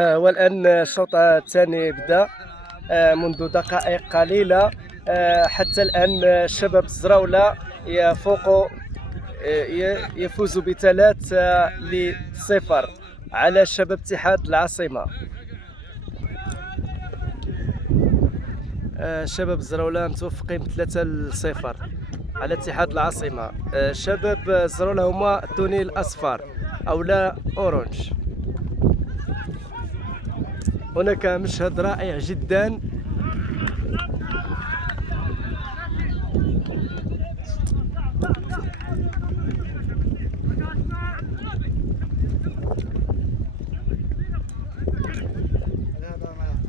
والآن الشوط الثاني يبدأ منذ دقائق قليلة. حتى الآن شباب الزراولة يفوز ب3-0 على شباب اتحاد العاصمة. شباب الزراولة متوفقين ب3-0 على اتحاد العاصمة. شباب الزراولة هما التوني الأصفر أو لا أورانج. هناك مشهد رائع جدا.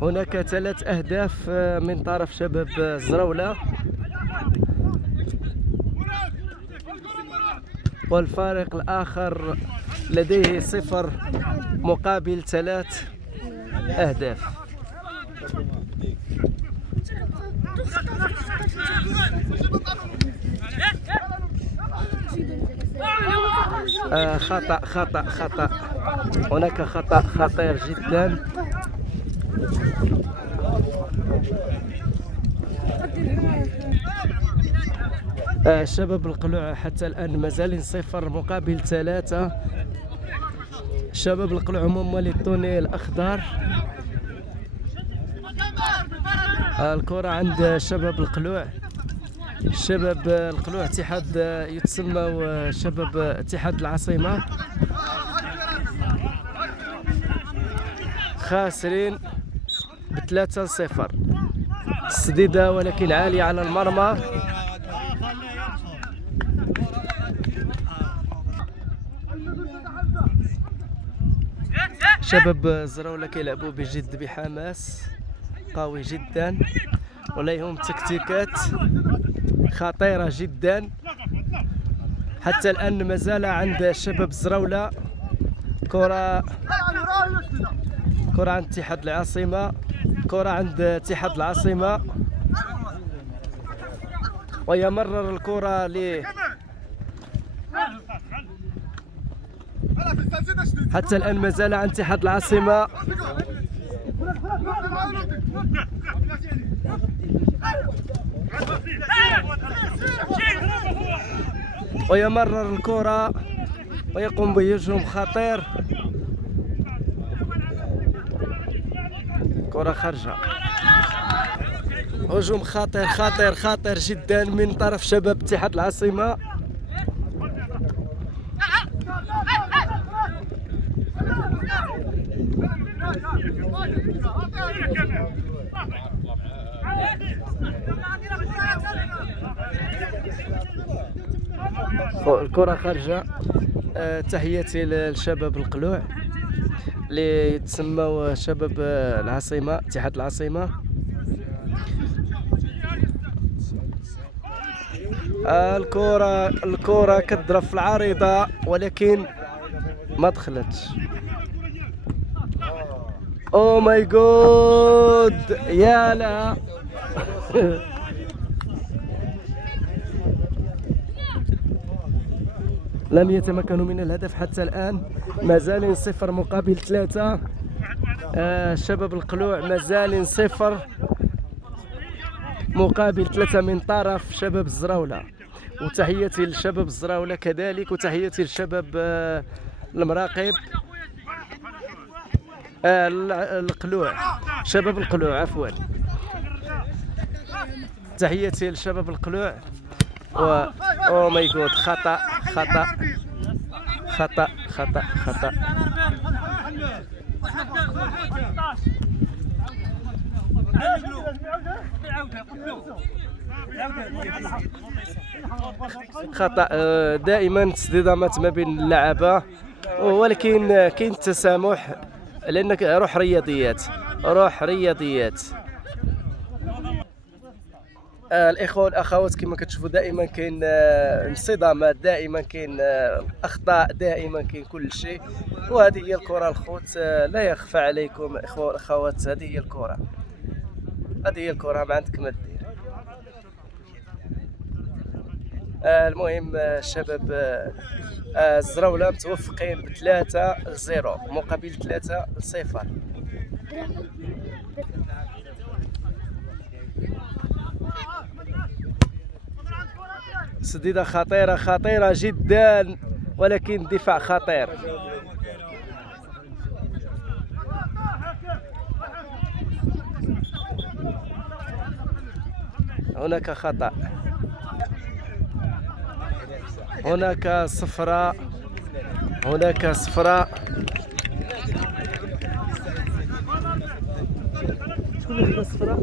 هناك 3 أهداف من طرف شباب الزراولة، والفريق الآخر لديه 0 مقابل 3 أهداف. خطأ هناك خطأ خطير جدا. شباب القلوع حتى الآن مازال 0 مقابل 3. شباب القلوع هما للتوني الأخضر. الكرة عند شباب القلوع. شباب القلوع اتحاد يتسمى شباب اتحاد العاصمة، خاسرين ب3-0. تسديدة ولكن عالية على المرمى. شباب الزراولة كيلعبوا بجد بحماس قوي جدا، وليهم تكتيكات خطيرة جدا. حتى الآن مازال عند شباب الزراولة كرة عند اتحاد العاصمة، كرة عند اتحاد العاصمة، ويمرر الكرة حتى الآن مازال عند اتحاد العاصمة. ويمرر الكرة ويقوم بهجوم خطير. كرة خارجة. هجوم خطير جدا من طرف شباب اتحاد العاصمة. الكرة خارجة. تحياتي للشباب القلوع اللي يتسموا شباب العاصمة اتحاد العاصمة. الكرة كتضرب في العارضة ولكن ما دخلتش. او ماي جود، يا لا. لم يتمكنوا من الهدف حتى الآن، مازال 0 مقابل 3. شباب القلوع مازال 0 مقابل 3 من طرف شباب الزراولة. وتحياتي للشباب الزراولة كذلك، وتحياتي للشباب المراقب القلوع، شباب القلوع عفوا. تحياتي للشباب القلوع. او ماي جود، خطأ. دائما تصديدات ما بين اللعبة، ولكن كاين التسامح لأنك روح رياضيات. الإخوة والأخوات كما كتشوفوا دائما كاين انصدامات، دائما كاين أخطاء، دائما كاين كل شيء. وهذه هي الكرة الخوت، لا يخفى عليكم إخوة والأخوات. هذه هي الكرة، ما عندك ما دير. المهم شباب الزراولة متوفقين ب3-0 مقابل 3-0. تسديده خطيره خطيره جدا، ولكن دفاع خطير. هناك خطأ، هناك صفراء، هناك صفراء. شكون اللي خدا الصفراء؟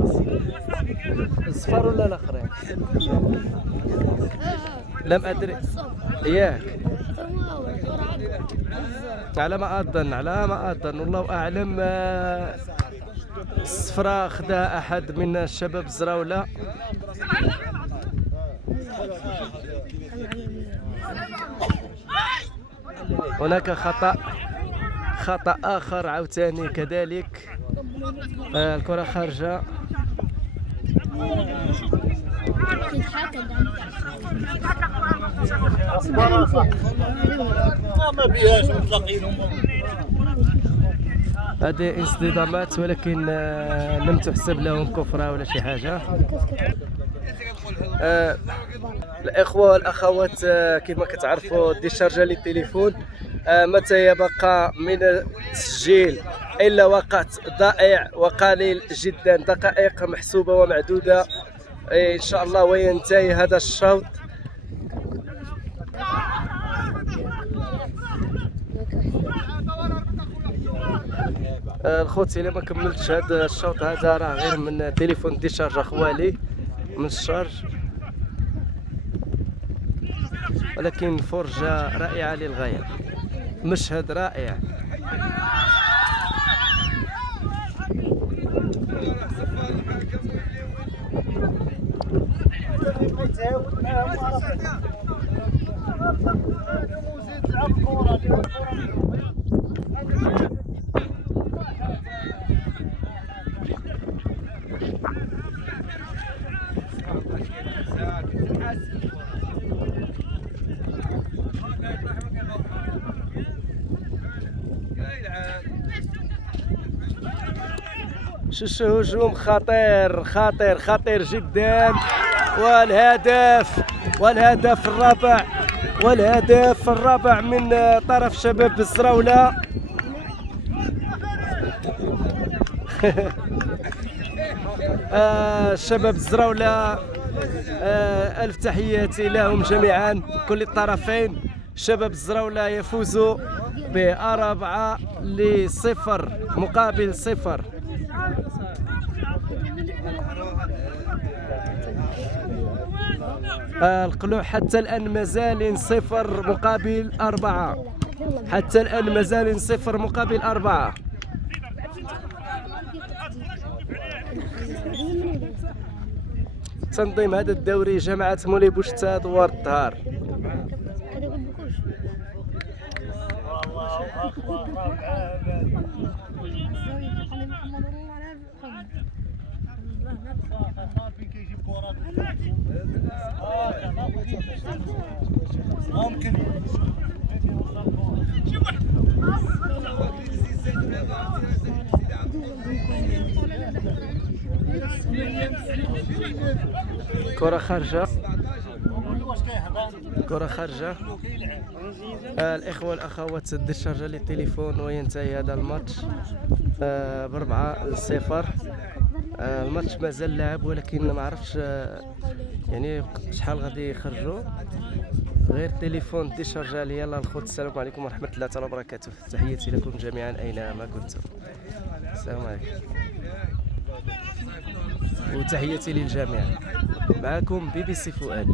الصفار ولا الاخرين؟ لم ادري. ياك على ما اظن، على ما اظن، والله اعلم. الصفراء خدا احد من الشباب الزراوله. هناك خطأ، خطأ آخر عاوتاني كذلك. الكرة خارجة. ما فيهاش مطلقين. هذه اصطدامات، ولكن لم تحسب لهم كفرة ولا شي حاجة. الإخوة والأخوات، كما كتعرفوا ديشارجا لي التليفون. متى يبقى من التسجيل إلا وقت ضائع وقليل جدا، دقائق محسوبة ومعدودة إن شاء الله وينتهي هذا الشوط. الخوت الا ما كملتش هذا الشوط هذا راه غير من تليفون ديشارج خوالي من الشارج، ولكن فرجة رائعة للغاية، مشهد رائع. شو هجوم خطير خطير خطير جدا، والهدف الرابع، والهدف الرابع من طرف شباب الزراولة. شباب الزراولة، ألف تحياتي لهم جميعا كل الطرفين. شباب الزراولة يفوزوا ب4-0 مقابل 0. القلوع حتى الآن مازال 0 مقابل 4، حتى الآن مازال 0 مقابل 4. تنظيم هذا الدوري جماعة مولاي بوشتا دوار الدهار. ممكن كرة خارجة، كرة خارجة. الإخوة والأخوات، ديشارجا لي التليفون وينتهي هذا الماتش ب4-0. الماتش مازال لاعب، ولكن ما عرفتش يعني شحال غادي يخرجوا. غير تليفون ديشارجا لي. يلا الخوت، السلام عليكم ورحمة الله تعالى وبركاته. تحياتي لكم جميعا أينما كنتم. السلام عليكم وتحياتي للجميع. معكم BBC فؤاد.